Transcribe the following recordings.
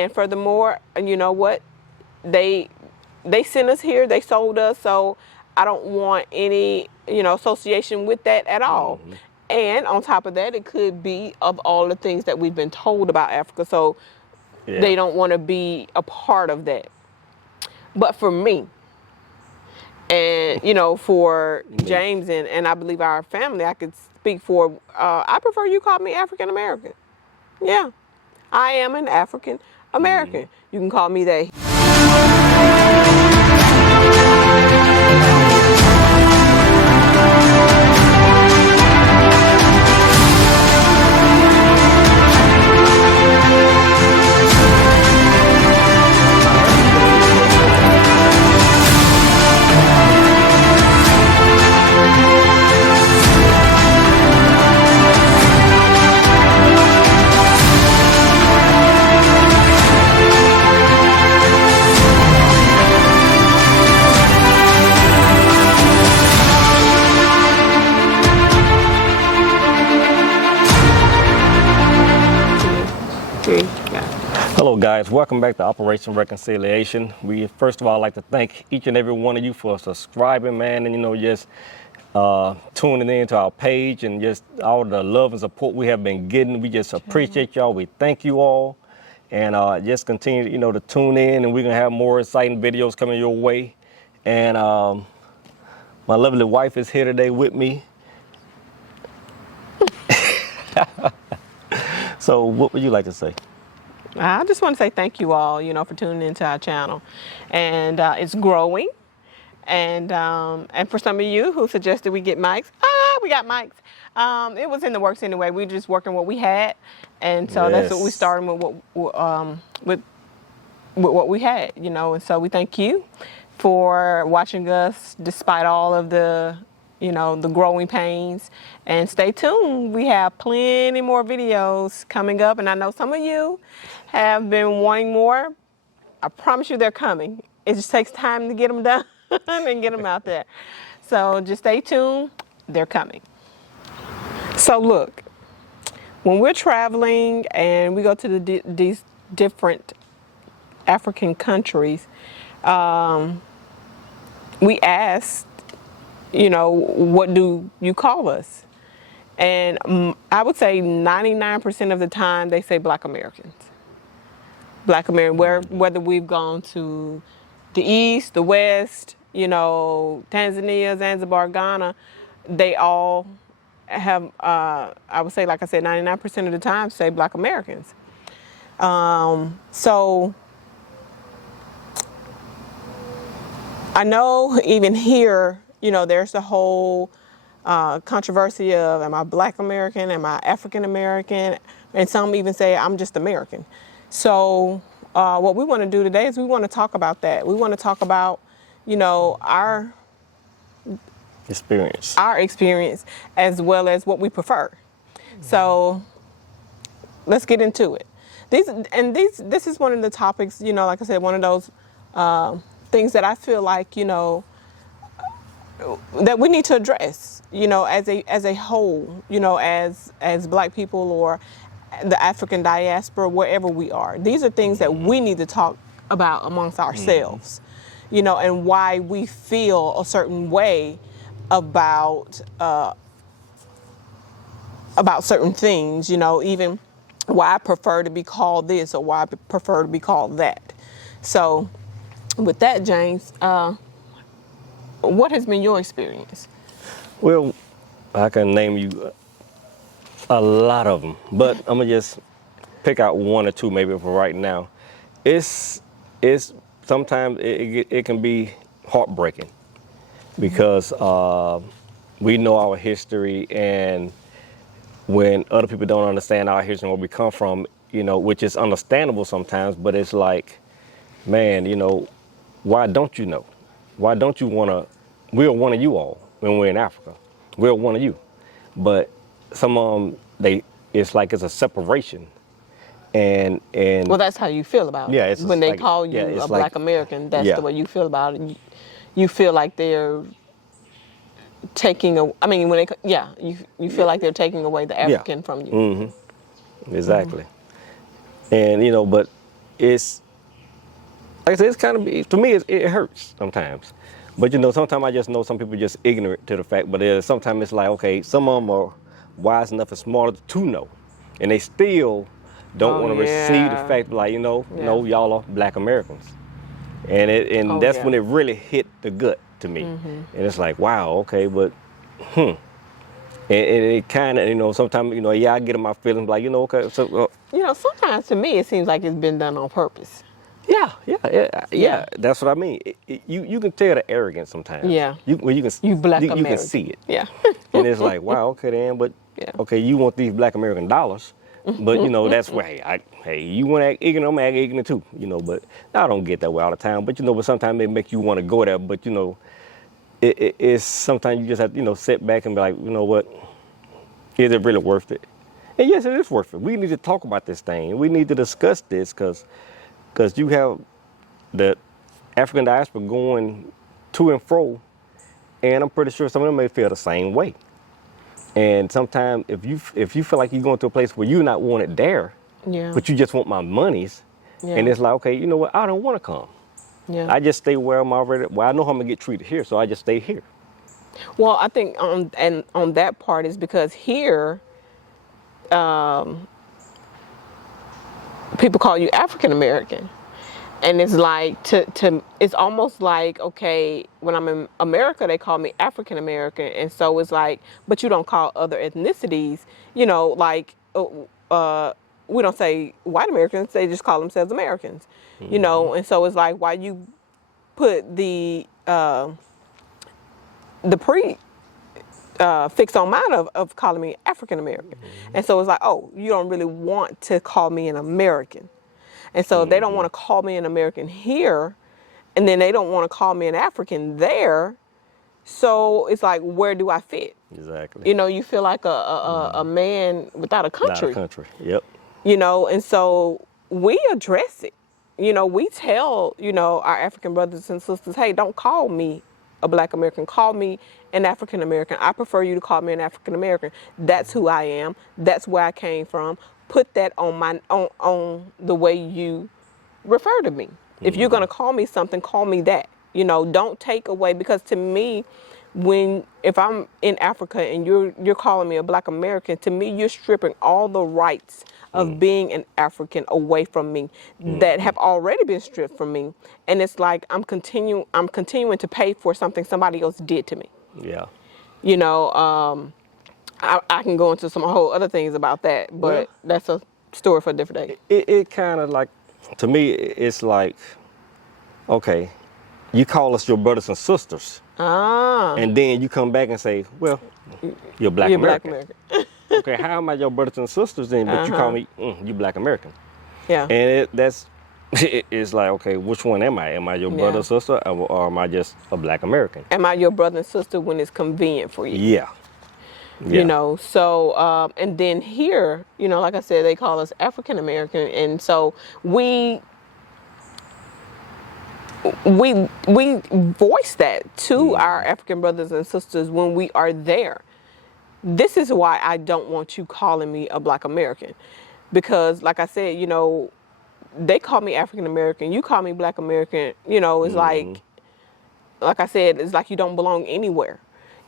And furthermore, you know what? They sent us here, they sold us, so I don't want any, association with that at all. Mm-hmm. And on top of that, it could be of all the things that we've been told about Africa, so they don't want to be a part of that. But for me, and for James and I believe our family, I could speak for, I prefer you call me African American. Yeah, I am an African American. Mm-hmm. You can call me they. Hello guys, welcome back to Operation Reconciliation. We first of all like to thank each and every one of you for subscribing, man, and just tuning in to our page and just all the love and support we have been getting. We just appreciate y'all. We thank you all, and just continue to tune in, and we're gonna have more exciting videos coming your way. And my lovely wife is here today with me. So what would you like to say? I just want to say thank you all, for tuning into our channel, and it's growing. And for some of you who suggested we get mics, we got mics. It was in the works anyway. We were just working what we had, and so that's what we started with what we had, And so we thank you for watching us despite all of the the growing pains, and stay tuned. We have plenty more videos coming up, and I know some of you have been wanting more. I promise you they're coming. It just takes time to get them done and get them out there. So just stay tuned. They're coming. So look, when we're traveling and we go to these different African countries, we ask, what do you call us? And I would say 99% of the time they say Black Americans. Black American, whether we've gone to the East, the West, Tanzania, Zanzibar, Ghana, they all have, I would say, like I said, 99% of the time say Black Americans. So I know even here, there's the whole controversy of, am I Black American, am I African American, and some even say I'm just American. So what we want to do today is we want to talk about that. We want to talk about, our experience as well as what we prefer. Mm-hmm. So let's get into it. This is one of the topics, like I said, one of those things that I feel like, that we need to address, as a whole, as Black people or the African diaspora, wherever we are. These are things that we need to talk about amongst ourselves, and why we feel a certain way about certain things, even why I prefer to be called this or why I prefer to be called that. So with that, James, what has been your experience? Well, I can name you a lot of them, but I'm gonna just pick out one or two maybe for right now. It's sometimes it can be heartbreaking because we know our history, and when other people don't understand our history and where we come from, which is understandable sometimes, but it's like, man, why don't you know? Why don't you we're one of you all when we're in Africa. We're one of you. But some of them, it's like it's a separation. And well, that's how you feel about it. Yeah, it's when they like, call you a Black American, that's the way you feel about it. You feel like they're taking you feel like they're taking away the African from you. Mm-hmm. Exactly. Mm-hmm. And but it's like I said, it's kind of to me it hurts sometimes. But sometimes I just know some people just ignorant to the fact. But sometimes it's like, okay, some of them are wise enough and smart to know, and they still don't want to receive the yeah. fact, like no, Yeah. y'all are Black Americans, and that's Yeah. when it really hit the gut to me, and it's like, wow, okay, but and it kind of, sometimes, yeah, I get in my feelings, like, okay, so Sometimes to me it seems like it's been done on purpose. yeah. That's what I mean. You can tell the arrogance sometimes. Yeah. You Black you can American. see it. Yeah. And it's like, wow, okay then, but Yeah. okay, you want these Black American dollars, but that's why hey, you want to act ignorant, I'm gonna act ignorant too, but I don't get that way all the time. But but sometimes it make you want to go there, but it's sometimes you just have to sit back and be like, what, is it really worth it? And yes, it is worth it. We need to talk about this thing. We need to discuss this because you have the African diaspora going to and fro, and I'm pretty sure some of them may feel the same way. And sometimes if you feel like you're going to a place where you're not wanted there, Yeah. but you just want my monies, Yeah. and it's like, okay, you know what, I don't want to come. Yeah. I just stay where I'm already, where I know I'm going to get treated here, so I just stay here. Well, I think on that part is because here, people call you African American, and it's like it's almost like, okay, when I'm in America they call me African American, and so it's like, but you don't call other ethnicities, like we don't say white Americans, they just call themselves Americans, and so it's like, why you put the fix on mine of calling me African American. And so it's like, oh, you don't really want to call me an American. And so if they don't want to call me an American here, and then they don't want to call me an African there, so it's like, where do I fit? Exactly. You feel like a man without a country. Not a country, yep. And so we address it. We tell, our African brothers and sisters, hey, don't call me a Black American, call me an African American. I prefer you to call me an African American. That's who I am. That's where I came from. Put that on the way you refer to me. If you're gonna call me something, call me that. Don't take away, because to me, if I'm in Africa and you're calling me a Black American, to me you're stripping all the rights of being an African away from me that have already been stripped from me, and it's like I'm continuing to pay for something somebody else did to me. Yeah. I can go into some whole other things about that, but that's a story for a different day. It kind of like, to me, it's like, okay, you call us your brothers and sisters, and then you come back and say, well, you're Black American. Black American. Okay, how am I your brothers and sisters then, but you call me, you Black American? Yeah. And it's like, okay, which one am I? Am I your brother or sister, or am I just a Black American? Am I your brother and sister when it's convenient for you? Yeah. So, and then here, like I said, they call us African American, and so we voice that to our African brothers and sisters when we are there. This is why I don't want you calling me a Black American, because like I said, they call me African American, you call me Black American, it's like I said, it's like you don't belong anywhere,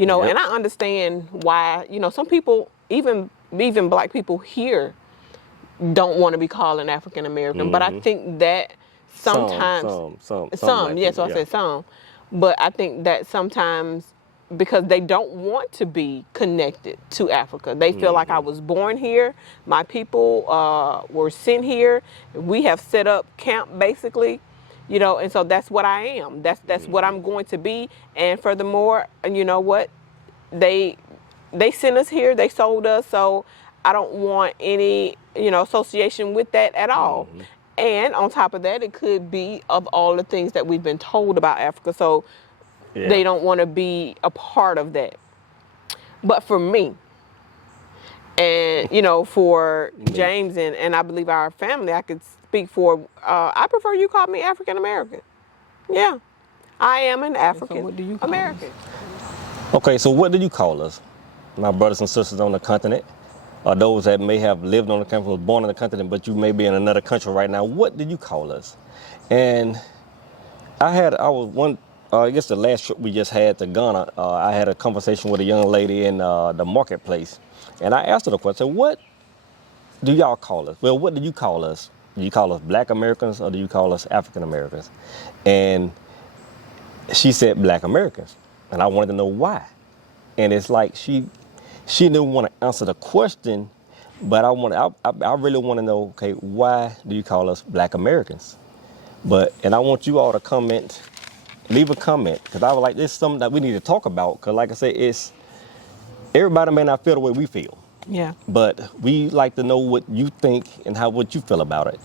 and I understand why, some people, even Black people here, don't want to be called an African American, but I think that sometimes some, yes, so I said some, but I think that sometimes, because they don't want to be connected to Africa. They feel like I was born here, my people were sent here, we have set up camp basically, and so that's what I am. That's what I'm going to be. And furthermore, you know what? They sent us here, they sold us, so I don't want any, association with that at all. And on top of that, it could be of all the things that we've been told about Africa. So they don't want to be a part of that. But for me, and, for James and I believe our family, I could speak for, I prefer you call me African American. Yeah, I am an African American. Okay, so what do you call us, my brothers and sisters on the continent? or those that may have lived on the continent, was born on the continent, but you may be in another country right now, what do you call us? And I guess the last trip we just had to Ghana, I had a conversation with a young lady in the marketplace. And I asked her the question, what do y'all call us? Well, what do you call us? Do you call us Black Americans or do you call us African Americans? And she said Black Americans. And I wanted to know why. And it's like she didn't want to answer the question, but I really want to know, okay, why do you call us Black Americans? And I want you all to comment, leave a comment, because I was like, this is something that we need to talk about. Because like I said, everybody may not feel the way we feel. Yeah. But we like to know what you think and what you feel about it.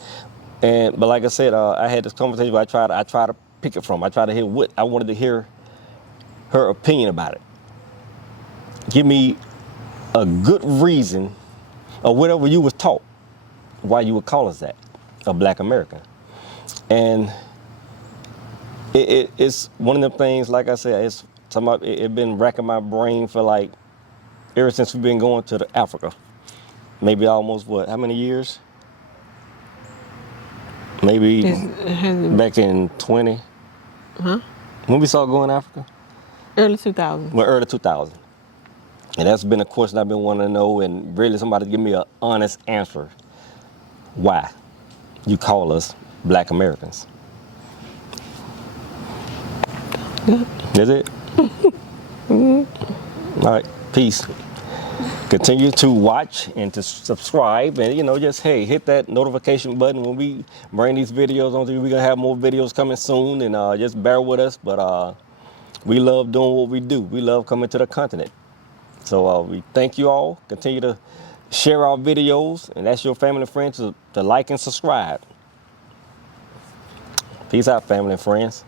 But like I said, I had this conversation where I try to pick it from. I try to hear what I wanted to hear her opinion about it. Give me a good reason or whatever you was taught why you would call us that, a Black American. And it's one of them things, like I said, it's been racking my brain for like ever since we've been going to Africa. Maybe almost how many years? Maybe back in 20. Huh? When we started going to Africa? Early 2000s. Well, early 2000. And that's been a question I've been wanting to know, and really somebody give me an honest answer. Why you call us Black Americans? Is it? All right, peace. Continue to watch and to subscribe, and just hit that notification button when we bring these videos on. We're gonna have more videos coming soon, and just bear with us. But we love doing what we do. We love coming to the continent. So we thank you all. Continue to share our videos, and ask your family and friends to like and subscribe. Peace out, family and friends.